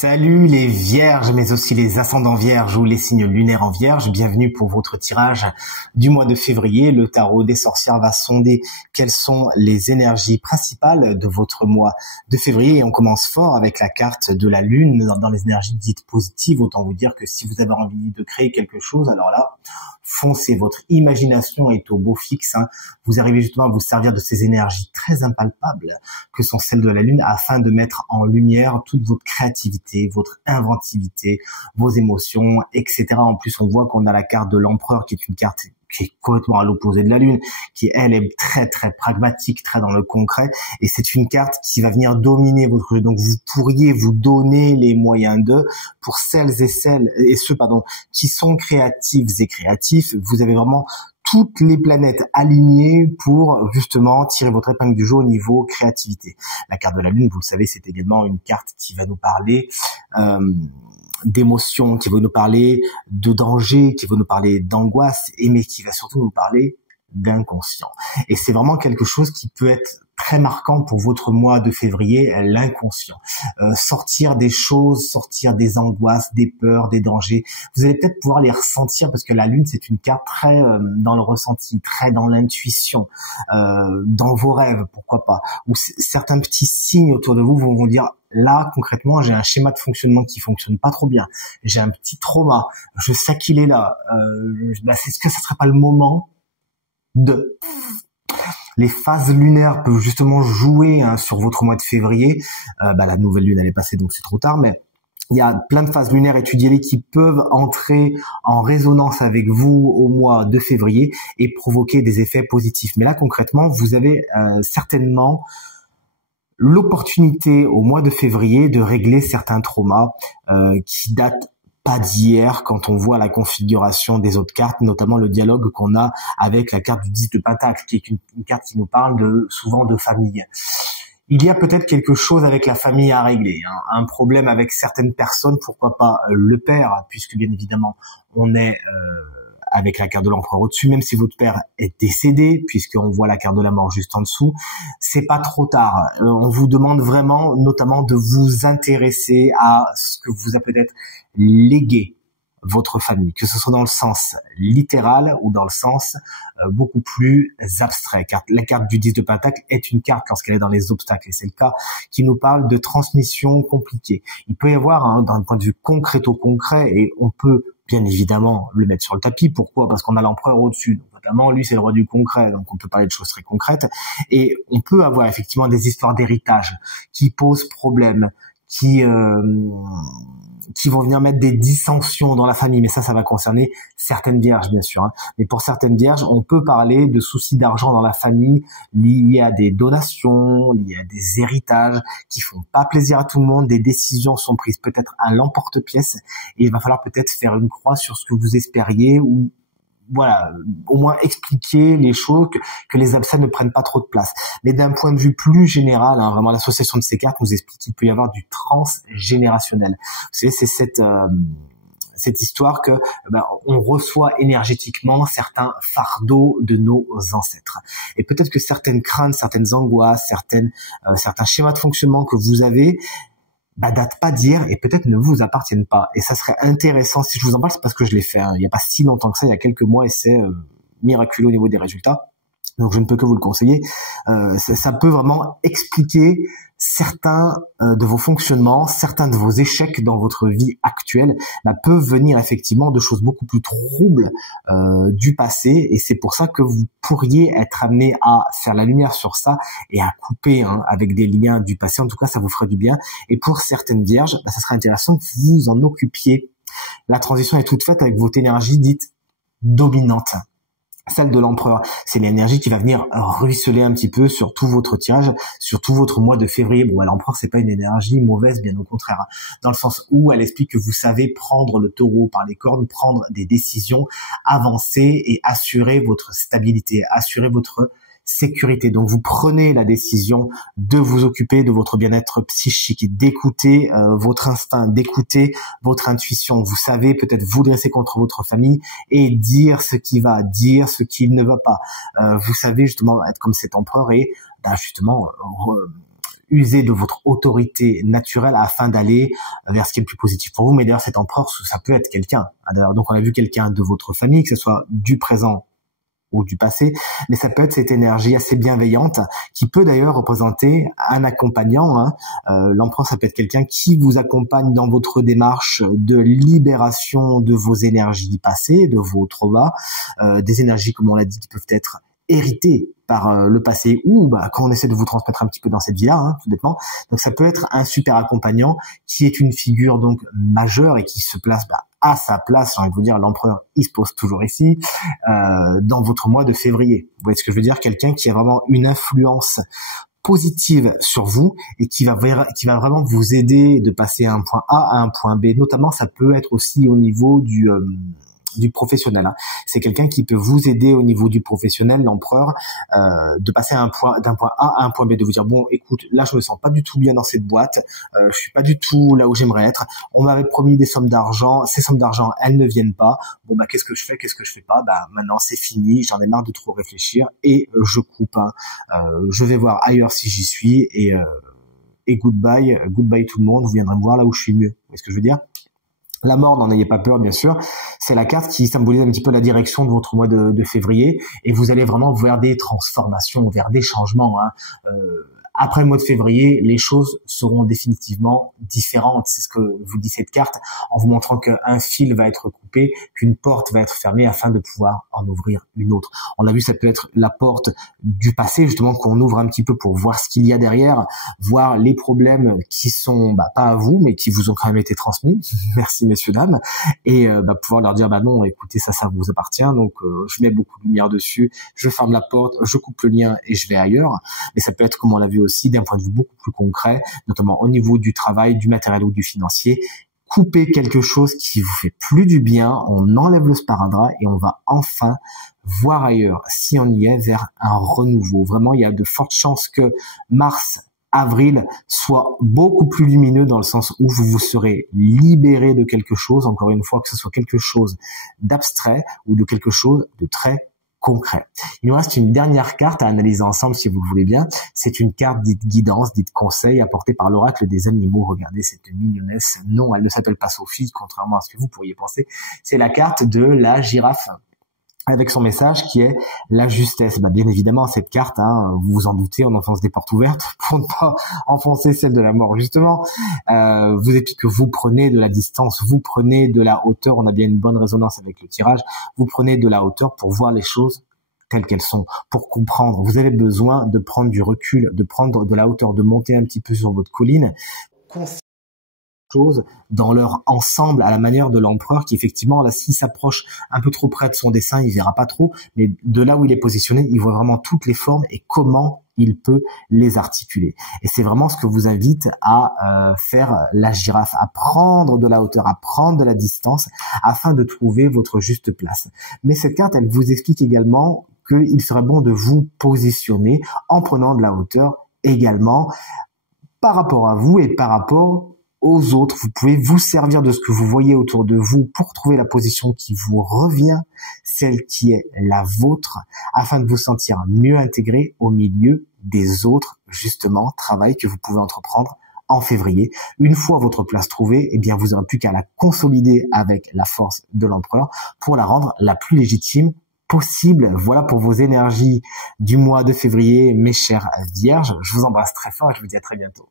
Salut les vierges, mais aussi les ascendants vierges ou les signes lunaires en vierge. Bienvenue pour votre tirage du mois de février. Le tarot des sorcières va sonder quelles sont les énergies principales de votre mois de février. Et on commence fort avec la carte de la lune dans les énergies dites positives. Autant vous dire que si vous avez envie de créer quelque chose, alors là, foncez. Votre imagination est au beau fixe. Vous arrivez justement à vous servir de ces énergies très impalpables que sont celles de la lune afin de mettre en lumière toute votre créativité, votre inventivité, vos émotions, etc. En plus, on voit qu'on a la carte de l'empereur qui est une carte qui est complètement à l'opposé de la lune, qui elle est très très pragmatique, très dans le concret, et c'est une carte qui va venir dominer votre jeu. Donc vous pourriez vous donner les moyens pour ceux qui sont créatives et créatifs, vous avez vraiment toutes les planètes alignées pour justement tirer votre épingle du jeu au niveau créativité. La carte de la lune, vous le savez, c'est également une carte qui va nous parler d'émotions, qui va nous parler de danger, qui va nous parler d'angoisse, mais qui va surtout nous parler d'inconscient. Et c'est vraiment quelque chose qui peut être très marquant pour votre mois de février, l'inconscient. Sortir des choses, sortir des angoisses, des peurs, des dangers. Vous allez peut-être pouvoir les ressentir parce que la lune, c'est une carte très dans le ressenti, très dans l'intuition, dans vos rêves, pourquoi pas. Ou certains petits signes autour de vous vont vous dire, là, concrètement, j'ai un schéma de fonctionnement qui fonctionne pas trop bien. J'ai un petit trauma. Je sais qu'il est là. Est-ce que ça serait pas le moment de... Les phases lunaires peuvent justement jouer sur votre mois de février. La nouvelle lune, elle est passée, donc c'est trop tard, mais il y a plein de phases lunaires, étudiez-les, qui peuvent entrer en résonance avec vous au mois de février et provoquer des effets positifs. Mais là, concrètement, vous avez certainement l'opportunité au mois de février de régler certains traumas qui datent pas d'hier quand on voit la configuration des autres cartes, notamment le dialogue qu'on a avec la carte du 10 de Pentacle, qui est une carte qui nous parle souvent de famille. Il y a peut-être quelque chose avec la famille à régler, un problème avec certaines personnes, pourquoi pas le père, puisque bien évidemment on est avec la carte de l'empereur au-dessus, même si votre père est décédé, puisqu'on voit la carte de la mort juste en dessous, c'est pas trop tard. On vous demande vraiment, notamment, de vous intéresser à ce que vous a peut-être légué votre famille, que ce soit dans le sens littéral ou dans le sens beaucoup plus abstrait. Car la carte du 10 de Pentacle est une carte, lorsqu'elle est dans les obstacles, et c'est le cas, qui nous parle de transmission compliquée. Il peut y avoir, d'un point de vue concret, et on peut bien évidemment le mettre sur le tapis. Pourquoi? Parce qu'on a l'empereur au-dessus. Donc, notamment, lui, c'est le roi du concret. Donc, on peut parler de choses très concrètes. Et on peut avoir effectivement des histoires d'héritage qui posent problème, qui vont venir mettre des dissensions dans la famille. Mais ça va concerner certaines vierges, bien sûr. Mais pour certaines vierges, on peut parler de soucis d'argent dans la famille liés à des donations, liés à des héritages qui font pas plaisir à tout le monde. Des décisions sont prises peut-être à l'emporte-pièce et il va falloir peut-être faire une croix sur ce que vous espériez ou voilà, au moins expliquer les choses, que les abcès ne prennent pas trop de place. Mais d'un point de vue plus général, vraiment l'association de ces cartes nous explique qu'il peut y avoir du transgénérationnel. Vous savez, c'est cette histoire que on reçoit énergétiquement certains fardeaux de nos ancêtres. Et peut-être que certaines craintes, certaines angoisses, certains schémas de fonctionnement que vous avez datent pas d'hier et peut-être ne vous appartiennent pas. Et ça serait intéressant, si je vous en parle, c'est parce que je l'ai fait. Il n'y a pas si longtemps que ça, il y a quelques mois, et c'est miraculeux au niveau des résultats. Donc je ne peux que vous le conseiller. Ça peut vraiment expliquer certains de vos fonctionnements, certains de vos échecs dans votre vie actuelle, peuvent venir effectivement de choses beaucoup plus troubles du passé, et c'est pour ça que vous pourriez être amené à faire la lumière sur ça et à couper avec des liens du passé. En tout cas, ça vous ferait du bien. Et pour certaines vierges, ça serait intéressant que vous vous en occupiez. La transition est toute faite avec votre énergie dite dominante. Celle de l'empereur, c'est l'énergie qui va venir ruisseler un petit peu sur tout votre tirage, sur tout votre mois de février. L'empereur, c'est pas une énergie mauvaise, bien au contraire, dans le sens où elle explique que vous savez prendre le taureau par les cornes, prendre des décisions, avancer et assurer votre stabilité, assurer votre sécurité. Donc vous prenez la décision de vous occuper de votre bien-être psychique, d'écouter votre instinct, d'écouter votre intuition. Vous savez peut-être vous dresser contre votre famille et dire ce qui va, dire ce qui ne va pas. Vous savez justement être comme cet empereur et justement user de votre autorité naturelle afin d'aller vers ce qui est le plus positif pour vous. Mais d'ailleurs, cet empereur, ça peut être quelqu'un. D'ailleurs, donc on a vu quelqu'un de votre famille, que ce soit du présent ou du passé, mais ça peut être cette énergie assez bienveillante qui peut d'ailleurs représenter un accompagnant. L'empereur, ça peut être quelqu'un qui vous accompagne dans votre démarche de libération de vos énergies passées, de vos traumas, des énergies, comme on l'a dit, qui peuvent être héritées par le passé ou quand on essaie de vous transmettre un petit peu dans cette vie-là, tout bêtement. Donc ça peut être un super accompagnant qui est une figure donc majeure et qui se place à sa place. J'ai envie de vous dire, l'empereur, il se pose toujours ici, dans votre mois de février. Vous voyez ce que je veux dire? Quelqu'un qui a vraiment une influence positive sur vous et qui va vraiment vous aider de passer à un point A à un point B. Notamment, ça peut être aussi au niveau du professionnel. C'est quelqu'un qui peut vous aider au niveau du professionnel, l'empereur, de passer d'un point A à un point B, de vous dire bon, écoute, là je me sens pas du tout bien dans cette boîte, je suis pas du tout là où j'aimerais être. On m'avait promis des sommes d'argent, ces sommes d'argent, elles ne viennent pas. Bon qu'est-ce que je fais pas? Maintenant c'est fini, j'en ai marre de trop réfléchir et je coupe. Je vais voir ailleurs si j'y suis et goodbye tout le monde. Vous viendrez me voir là où je suis mieux. Vous voyez ce que je veux dire? La mort, n'en ayez pas peur, bien sûr. C'est la carte qui symbolise un petit peu la direction de votre mois de février et vous allez vraiment vers des transformations, vers des changements. Après le mois de février, les choses seront définitivement différentes. C'est ce que vous dit cette carte en vous montrant qu'un fil va être coupé, qu'une porte va être fermée afin de pouvoir en ouvrir une autre. On l'a vu, ça peut être la porte du passé, justement, qu'on ouvre un petit peu pour voir ce qu'il y a derrière, voir les problèmes qui sont pas à vous, mais qui vous ont quand même été transmis. Merci messieurs, dames. Et pouvoir leur dire non, écoutez, ça vous appartient, donc je mets beaucoup de lumière dessus, je ferme la porte, je coupe le lien et je vais ailleurs. Mais ça peut être, comme on l'a vu aussi, d'un point de vue beaucoup plus concret, notamment au niveau du travail, du matériel ou du financier. Couper quelque chose qui vous fait plus du bien, on enlève le sparadrap et on va enfin voir ailleurs, si on y est, vers un renouveau. Vraiment, il y a de fortes chances que mars, avril soit beaucoup plus lumineux dans le sens où vous vous serez libéré de quelque chose, encore une fois, que ce soit quelque chose d'abstrait ou de quelque chose de très concret. Il nous reste une dernière carte à analyser ensemble si vous le voulez bien. C'est une carte dite guidance, dite conseil, apportée par l'oracle des animaux. Regardez cette mignonnesse. Non, elle ne s'appelle pas Sophie, contrairement à ce que vous pourriez penser. C'est la carte de la girafe, avec son message qui est la justesse. Bien évidemment, cette carte, vous vous en doutez, on enfonce des portes ouvertes pour ne pas enfoncer celle de la mort, justement. Vous êtes que vous prenez de la distance, vous prenez de la hauteur, on a bien une bonne résonance avec le tirage, vous prenez de la hauteur pour voir les choses telles qu'elles sont, pour comprendre. Vous avez besoin de prendre du recul, de prendre de la hauteur, de monter un petit peu sur votre colline, choses dans leur ensemble à la manière de l'empereur qui effectivement là s'il s'approche un peu trop près de son dessin il verra pas trop, mais de là où il est positionné il voit vraiment toutes les formes et comment il peut les articuler. Et c'est vraiment ce que vous invite à faire la girafe, à prendre de la hauteur, à prendre de la distance afin de trouver votre juste place. Mais cette carte elle vous explique également qu'il serait bon de vous positionner en prenant de la hauteur également par rapport à vous et par rapport aux autres. Vous pouvez vous servir de ce que vous voyez autour de vous pour trouver la position qui vous revient, celle qui est la vôtre, afin de vous sentir mieux intégré au milieu des autres, justement, travail que vous pouvez entreprendre en février. Une fois votre place trouvée, vous n'aurez plus qu'à la consolider avec la force de l'empereur pour la rendre la plus légitime possible. Voilà pour vos énergies du mois de février, mes chers vierges. Je vous embrasse très fort et je vous dis à très bientôt.